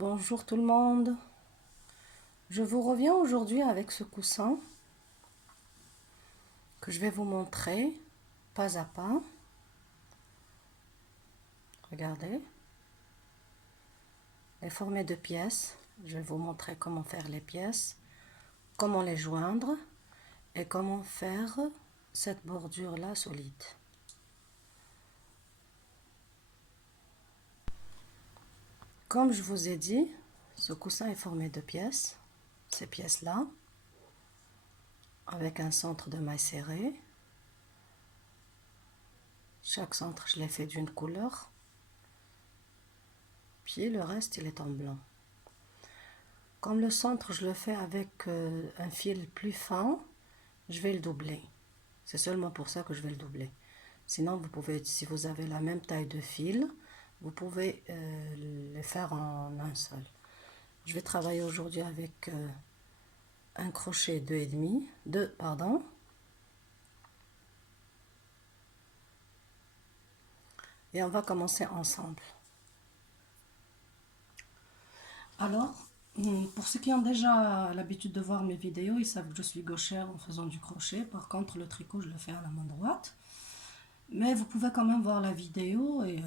Bonjour tout le monde, je vous reviens aujourd'hui avec ce coussin que je vais vous montrer pas à pas. Regardez, il est formé de pièces. Je vais vous montrer comment faire les pièces, comment les joindre et comment faire cette bordure là solide. Comme je vous ai dit, ce coussin est formé de pièces, ces pièces là, avec un centre de maille serrée. Chaque centre je l'ai fait d'une couleur, puis le reste il est en blanc. Comme le centre je le fais avec un fil plus fin, je vais le doubler. C'est seulement pour ça que je vais le doubler. Sinon vous pouvez, si vous avez la même taille de fil, vous pouvez les faire en un seul. Je vais travailler aujourd'hui avec un crochet 2,5, pardon. Et on va commencer ensemble. Alors, pour ceux qui ont déjà l'habitude de voir mes vidéos, ils savent que je suis gauchère en faisant du crochet. Par contre, le tricot, je le fais à la main droite. Mais vous pouvez quand même voir la vidéo et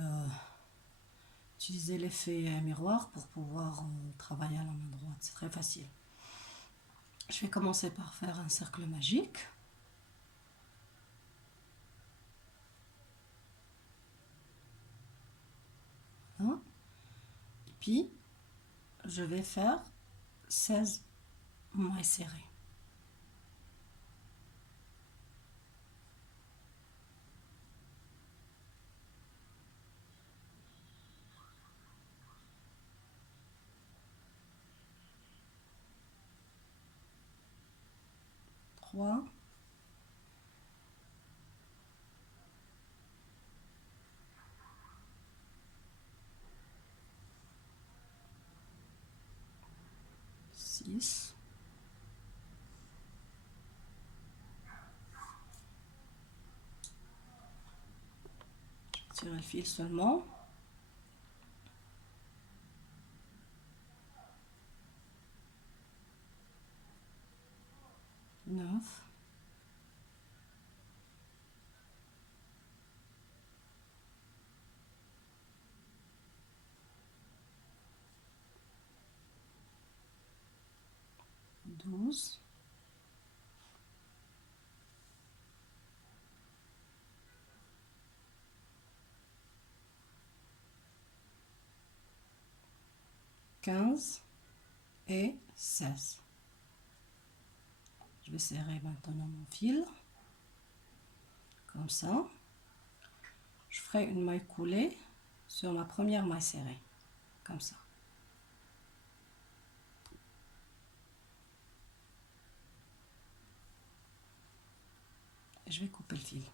utiliser l'effet miroir pour pouvoir travailler à la main droite. C'est très facile. Je vais commencer par faire un cercle magique. Hein? Et puis, je vais faire 16 mailles serrées. Trois, six, je tire le fil seulement. 9, 12, 15 et 16. Je vais serrer maintenant mon fil, comme ça. Je ferai une maille coulée sur ma première maille serrée, comme ça. Et je vais couper le fil.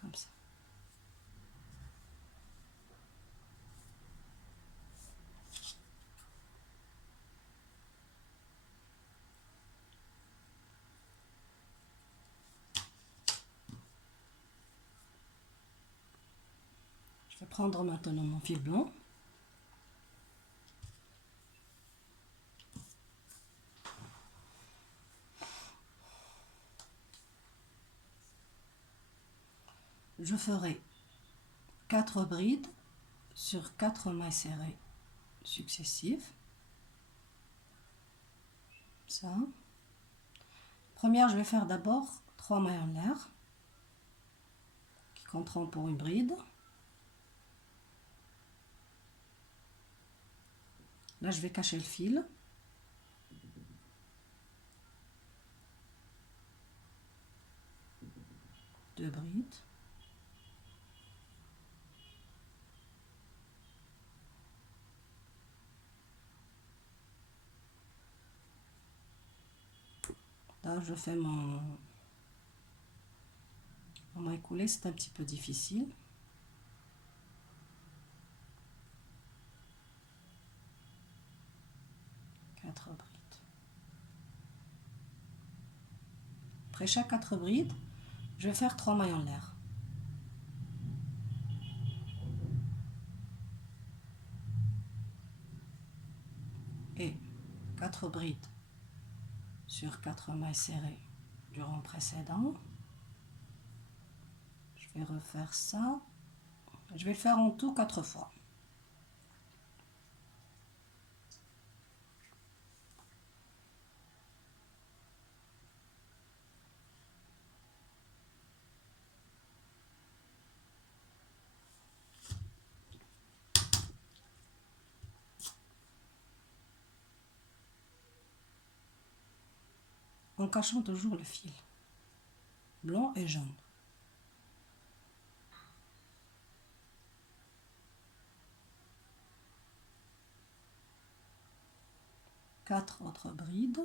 Comme ça. Je vais prendre maintenant mon fil blanc. Je ferai 4 brides sur 4 mailles serrées successives. Ça. Première, je vais faire d'abord 3 mailles en l'air qui compteront pour une bride. Là, je vais cacher le fil. Deux brides. Là, je fais mon maille coulée, c'est un petit peu difficile. Quatre brides. Après chaque 4 brides, Je vais faire 3 mailles en l'air. Et 4 brides sur 4 mailles serrées du rang précédent. Je vais refaire ça. Je vais le faire en tout 4 fois. En cachant toujours le fil blanc et jaune. Quatre autres brides.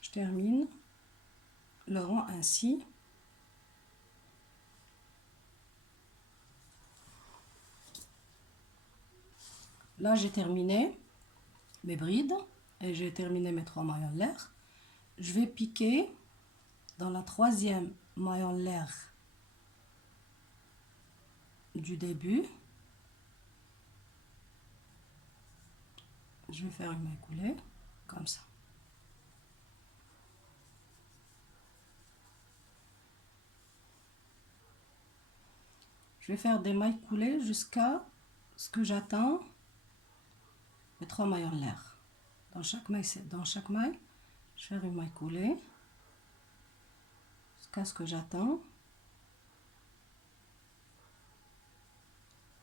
Je termine le rang ainsi. Là, j'ai terminé mes brides et j'ai terminé mes 3 mailles en l'air. Je vais piquer dans la 3e maille en l'air du début. Je vais faire une maille coulée comme ça. Je vais faire des mailles coulées jusqu'à ce que j'atteins les 3 mailles en l'air. Dans chaque maille, je vais faire une maille coulée jusqu'à ce que j'atteins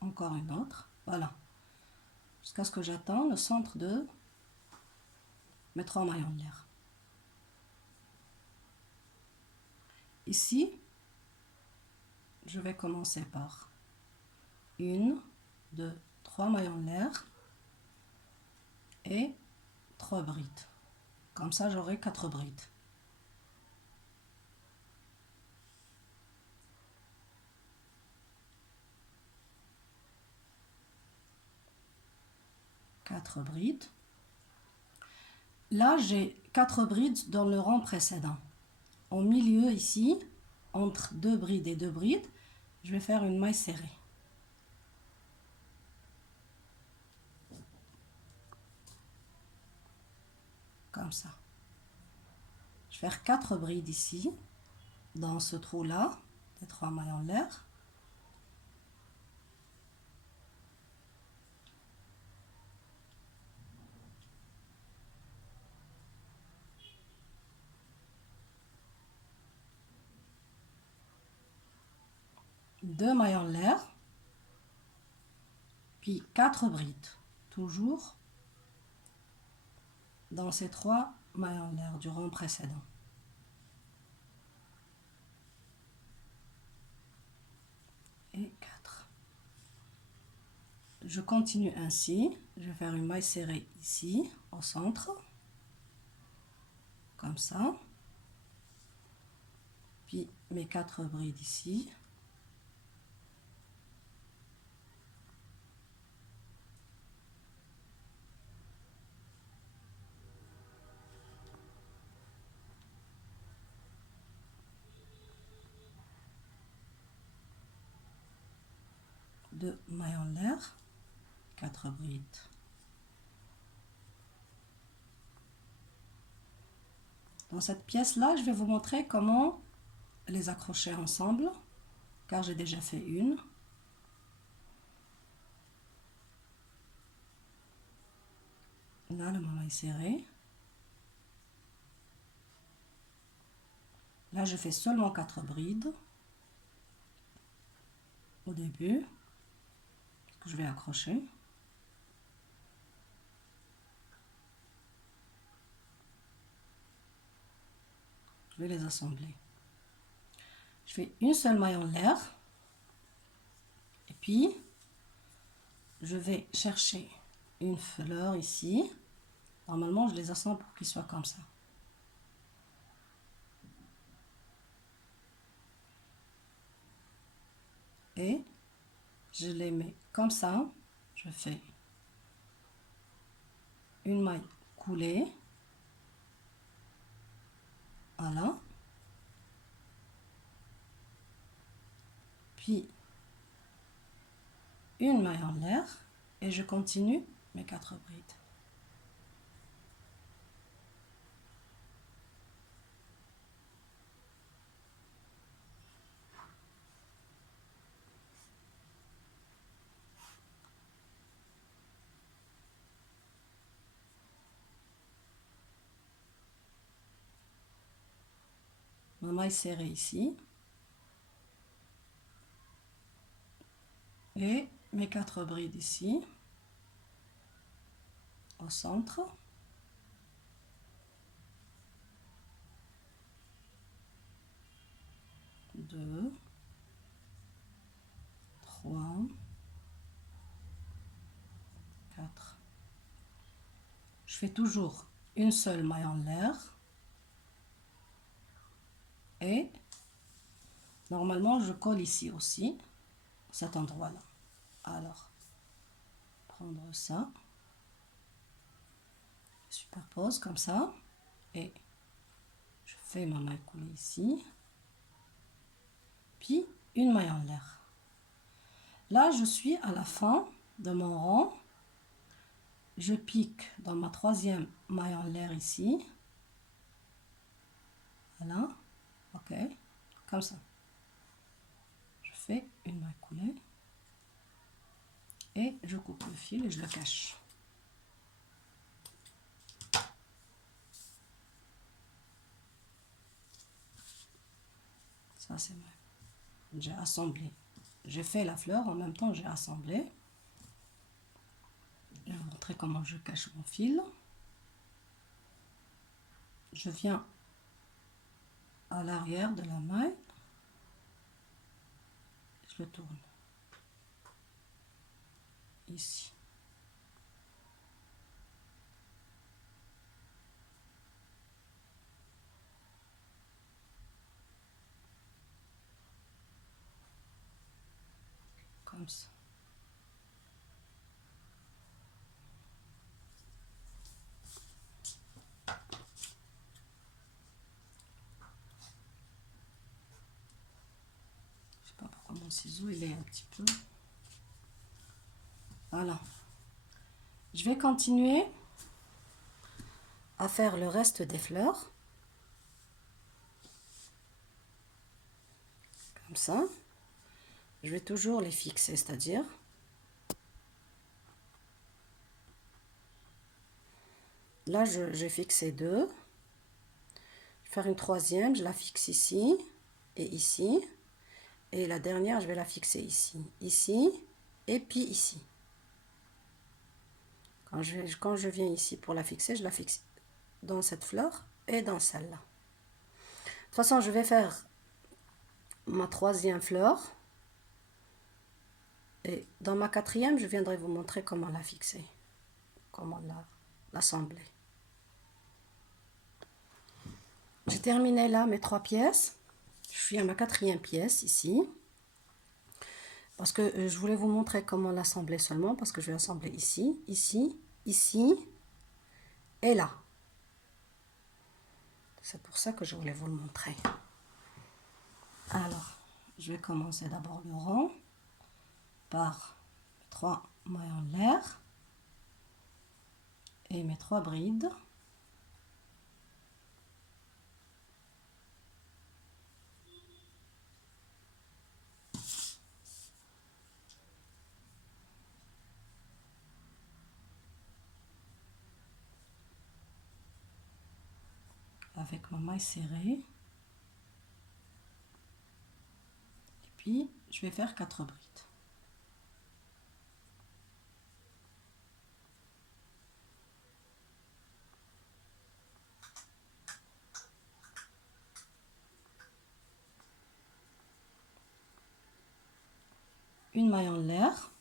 encore une autre. Voilà. Jusqu'à ce que j'atteins le centre de mes 3 mailles en l'air. Ici, je vais commencer par 1, 2, 3 mailles en l'air et 3 brides. Comme ça, j'aurai 4 brides. Quatre brides. Là, j'ai 4 brides dans le rang précédent. Au milieu, ici, entre 2 brides et 2 brides, je vais faire une maille serrée. Comme ça. Je vais faire 4 brides ici, dans ce trou-là, des 3 mailles en l'air. Deux mailles en l'air, puis 4 brides, toujours dans ces 3 mailles en l'air du rang précédent. Et 4. Je continue ainsi, je vais faire une maille serrée ici, au centre, comme ça, puis mes 4 brides ici. Deux mailles en l'air, 4 brides. Dans cette pièce-là, je vais vous montrer comment les accrocher ensemble, car j'ai déjà fait une. Là, le maille est serré. Là, je fais seulement 4 brides au début, que je vais accrocher. Je vais les assembler. Je fais une seule maille en l'air et puis je vais chercher une fleur ici. Normalement, je les assemble pour qu'ils soient comme ça. et je les mets comme ça. Je fais une maille coulée, voilà, puis une maille en l'air et je continue mes 4 brides. Ma maille serrée ici et mes 4 brides ici au centre. 2, 3, 4. Je fais toujours une seule maille en l'air et normalement je colle ici aussi, cet endroit-là. Alors, prendre ça, je superpose comme ça et je fais ma maille coulée ici, puis une maille en l'air. Là, je suis à la fin de mon rang. Je pique dans ma 3e maille en l'air ici. Voilà, ok, comme ça. Je fais une maille coulée et je coupe le fil et je le cache. Ça, c'est vrai. J'ai assemblé. J'ai fait la fleur, en même temps j'ai assemblé. Je vais vous montrer comment je cache mon fil. Je viens à l'arrière de la maille. Je le tourne. Ici. Comme ça. Je sais pas pourquoi mon ciseau il est un petit peu. Voilà. Je vais continuer à faire le reste des fleurs. Comme ça. Je vais toujours les fixer, c'est-à-dire là j'ai fixé 2. Je vais faire une 3e, je la fixe ici et ici. Et la dernière, je vais la fixer ici, ici et puis ici. Quand je viens ici pour la fixer, je la fixe dans cette fleur et dans celle-là. De toute façon, je vais faire ma 3e fleur. Et dans ma 4e, je viendrai vous montrer comment la fixer, comment l'assembler. J'ai terminé là mes 3 pièces. Je suis à ma 4e pièce ici. Parce que je voulais vous montrer comment l'assembler seulement. Parce que je vais assembler ici, ici, ici et là. C'est pour ça que je voulais vous le montrer. Alors, je vais commencer d'abord le rang par 3 mailles en l'air et mes 3 brides. Avec ma maille serrée. Et puis, je vais faire 4 brides. Une maille en l'air.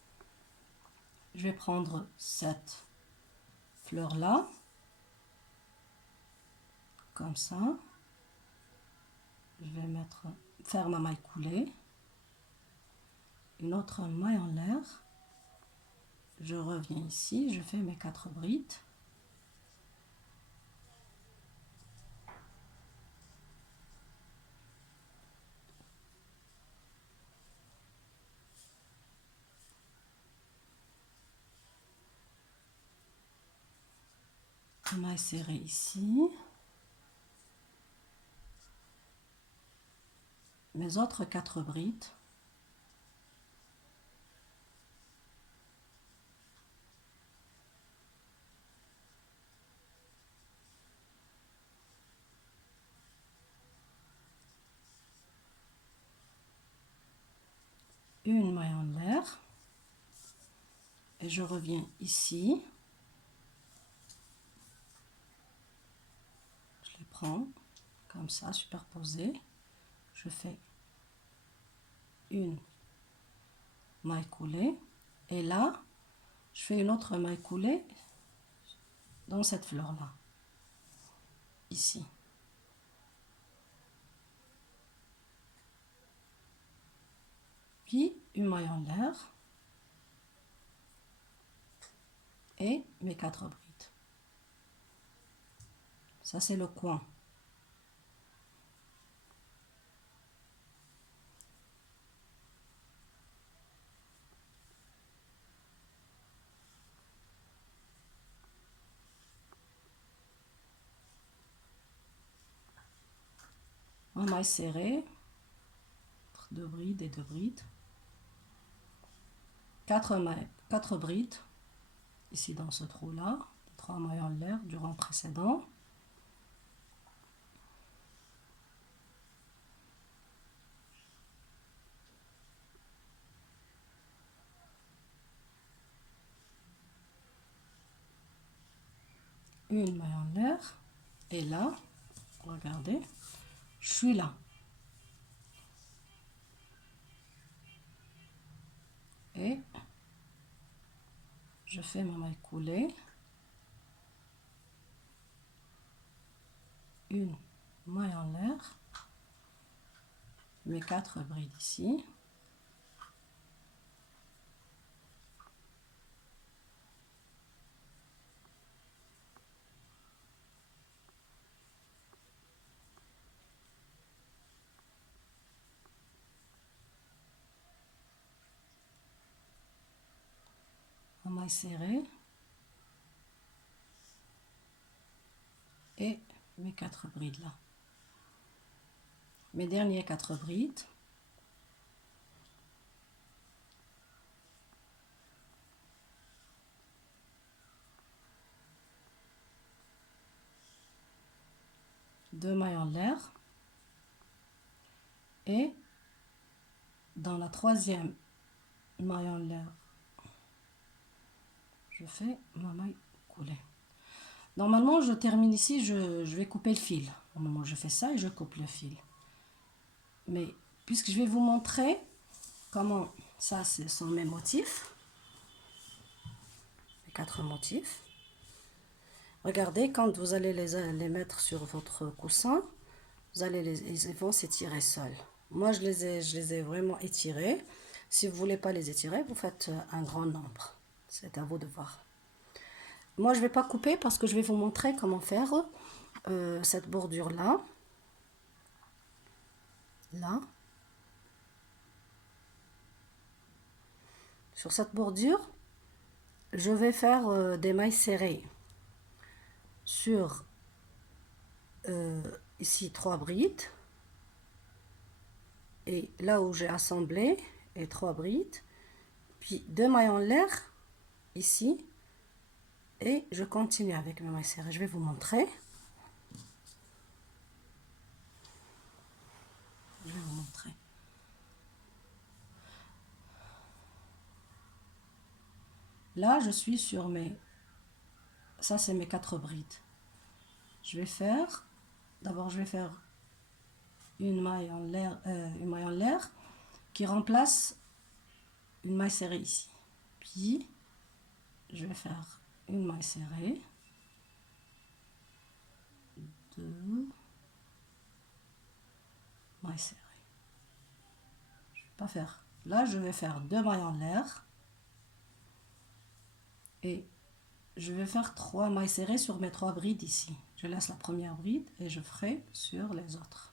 Je vais prendre cette fleur là, comme ça. Je vais faire ma maille coulée. une autre maille en l'air, je reviens ici, je fais mes 4 brides. Maille serrée ici. Mes autres 4 brides. Une maille en l'air. Et je reviens ici. Je les prends comme ça, superposées. Je fais une maille coulée. Et là, je fais une autre maille coulée dans cette fleur-là. Ici. Puis, une maille en l'air. Et mes 4 brides. Ça, c'est le coin. En maille serrée, 2 brides et 2 brides. 4 brides, ici dans ce trou-là, 3 mailles en l'air du rang précédent. Une maille en l'air. Et là, regardez, je suis là. Et je fais ma maille coulée. Une maille en l'air. Mes 4 brides ici. En maille serrée. Et mes 4 brides là. Mes derniers 4 brides. Deux mailles en l'air. Et dans la troisième maille en l'air, je fais ma maille coulée. Normalement, je termine ici, je vais couper le fil. Au moment où je fais ça, et je coupe le fil. Mais puisque je vais vous montrer comment ça, ce sont mes motifs. Les 4 motifs. Regardez, quand vous allez les mettre sur votre coussin, ils vont s'étirer seuls. Moi, je les ai vraiment étirés. Si vous ne voulez pas les étirer, vous faites un grand nombre. C'est à vous de voir. Moi, je ne vais pas couper parce que je vais vous montrer comment faire cette bordure-là. Là. Sur cette bordure, je vais faire des mailles serrées. Sur ici 3 brides. Et là où j'ai assemblé, et 3 brides. Puis 2 mailles en l'air, ici. Et je continue avec mes mailles serrées. Je vais vous montrer. Je vais vous montrer. Là, je suis sur mes... Ça, c'est mes 4 brides. Je vais faire... D'abord, je vais faire une maille en l'air qui remplace une maille serrée ici. Puis, je vais faire une maille serrée. 2 mailles serrées. Je ne vais pas faire Là, je vais faire 2 mailles en l'air et je vais faire 3 mailles serrées sur mes 3 brides ici. Je laisse la première bride et je ferai sur les autres.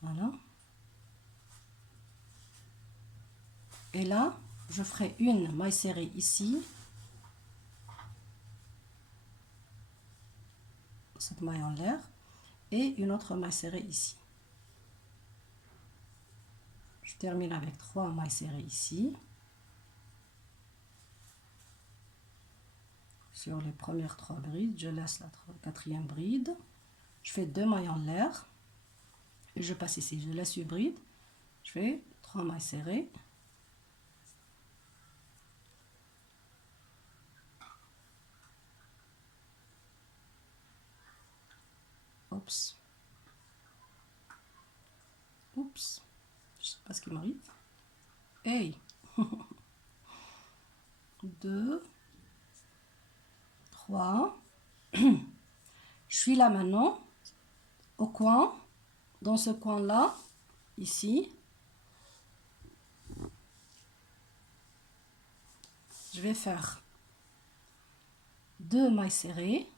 Voilà. Et là, je ferai une maille serrée ici. Cette maille en l'air. Et une autre maille serrée ici. Je termine avec 3 mailles serrées ici. Sur les premières 3 brides, je laisse la quatrième bride. Je fais 2 mailles en l'air. Et je passe ici. Je laisse une bride. Je fais 3 mailles serrées. Oups. Oups. Je sais pas ce qui m'arrive. Hey. 2. 3. Je suis là maintenant. Au coin. Dans ce coin-là. Ici. Je vais faire 2 mailles serrées.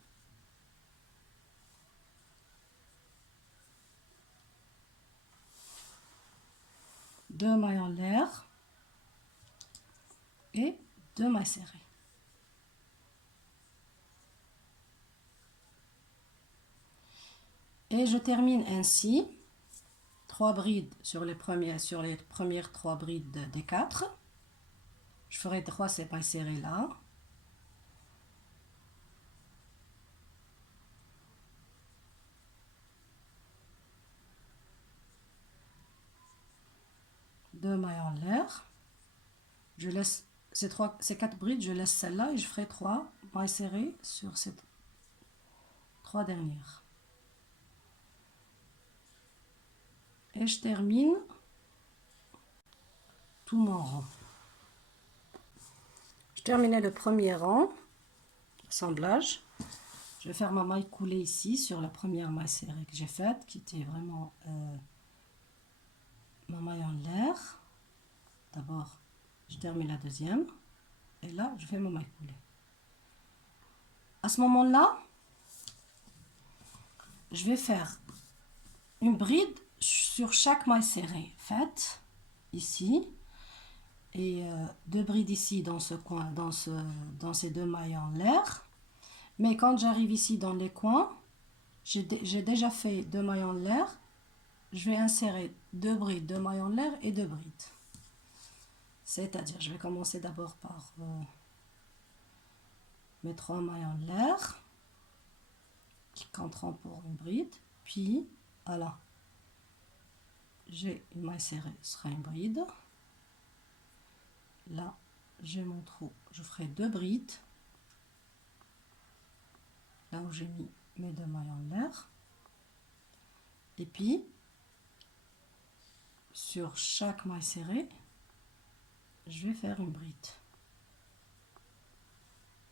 Deux mailles en l'air et 2 mailles serrées. Et je termine ainsi 3 brides sur les premières 3 brides des 4. Je ferai 3 mailles serrées là. Deux mailles en l'air. Je laisse ces 4 brides, je laisse celle-là et je ferai 3 mailles serrées sur ces 3 dernières. Et je termine tout mon rang. Je terminais le premier rang, assemblage. Je vais faire ma maille coulée ici sur la première maille serrée que j'ai faite, qui était vraiment ma maille en l'air. D'abord, je termine la deuxième. Et là, je fais ma maille coulée. À ce moment-là, je vais faire une bride sur chaque maille serrée faite ici. Et 2 brides ici dans ce coin, dans ces 2 mailles en l'air. Mais quand j'arrive ici dans les coins, j'ai déjà fait 2 mailles en l'air. Je vais insérer 2 brides, 2 mailles en l'air et 2 brides. C'est-à-dire, je vais commencer d'abord par mes 3 mailles en l'air qui compteront pour une bride. Puis, voilà, j'ai une maille serrée, ce sera une bride. Là, j'ai mon trou, je ferai 2 brides. Là où j'ai mis mes 2 mailles en l'air. Et puis, sur chaque maille serrée, je vais faire une bride.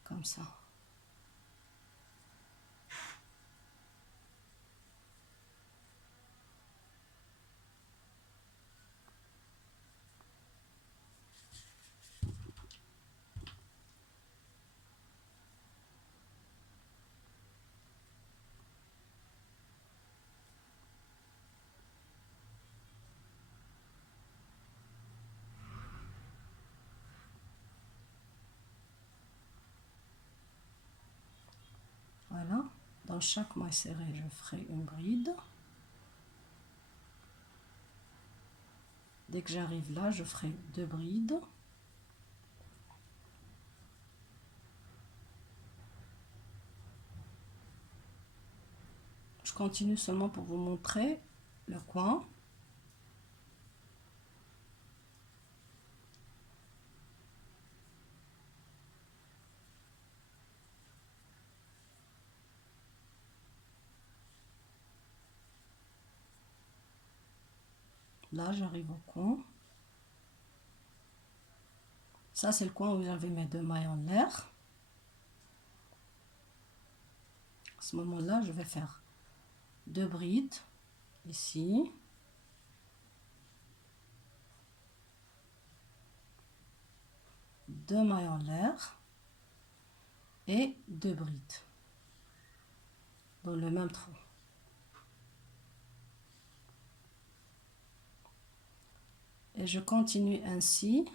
Comme ça. Voilà, dans chaque maille serrée, je ferai une bride. Dès que j'arrive là, je ferai 2 brides. Je continue seulement pour vous montrer le coin. Là, j'arrive au coin. Ça, c'est le coin où j'avais mes 2 mailles en l'air. ce moment-là, je vais faire 2 brides ici. Deux mailles en l'air et 2 brides dans le même trou. Et je continue ainsi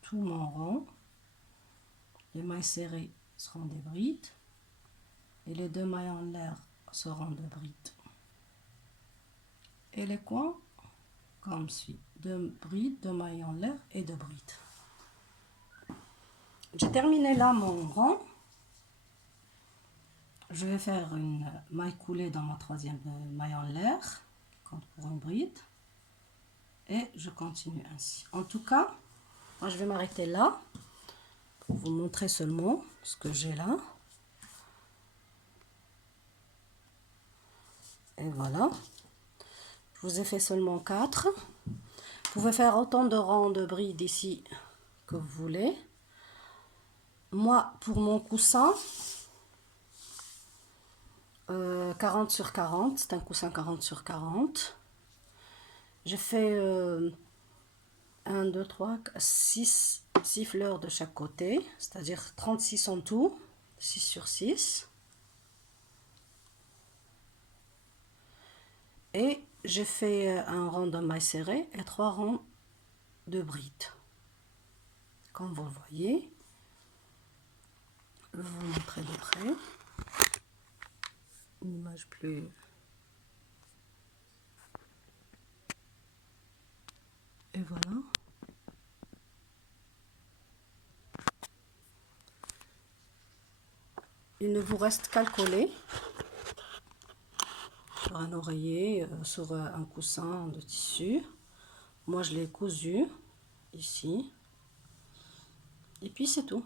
tout mon rond. Les mailles serrées seront des brides et les 2 mailles en l'air seront 2 brides. Et les coins comme suit: 2 brides, 2 mailles en l'air et 2 brides. J'ai terminé là mon rond. Je vais faire une maille coulée dans ma 3e maille en l'air, comme pour une bride. Et je continue ainsi. En tout cas, moi je vais m'arrêter là pour vous montrer seulement ce que j'ai là. Et voilà. Je vous ai fait seulement 4. Vous pouvez faire autant de rangs de brides ici que vous voulez. Moi, pour mon coussin, 40 sur 40, c'est un coussin 40 sur 40. J'ai fait 1, 2, 3, 6 fleurs de chaque côté, c'est-à-dire 36 en tout, 6 sur 6. Et j'ai fait un rang de mailles serrées et 3 rangs de brides. Comme vous le voyez, je vais vous montrer de près. Une image plus... Et voilà. Il ne vous reste qu'à le coller sur un oreiller, sur un coussin de tissu. Moi, je l'ai cousu ici. Et puis, c'est tout.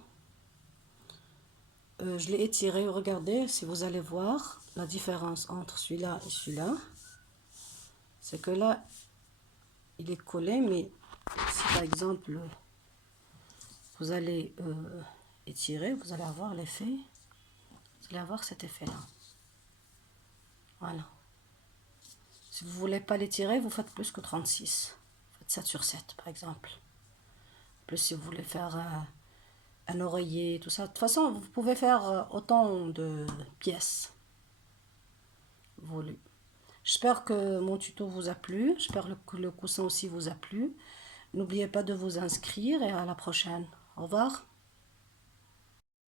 Je l'ai étiré. Regardez, si vous allez voir la différence entre celui-là et celui-là. C'est que là, il est collé, mais si par exemple, vous allez étirer, vous allez avoir l'effet, vous allez avoir cet effet-là. Voilà. Si vous ne voulez pas l'étirer, vous faites plus que 36. Vous faites 7 sur 7, par exemple. Plus si vous voulez faire un oreiller, tout ça. De toute façon, vous pouvez faire autant de pièces voulues. J'espère que mon tuto vous a plu. J'espère que le coussin aussi vous a plu. N'oubliez pas de vous inscrire et à la prochaine. Au revoir.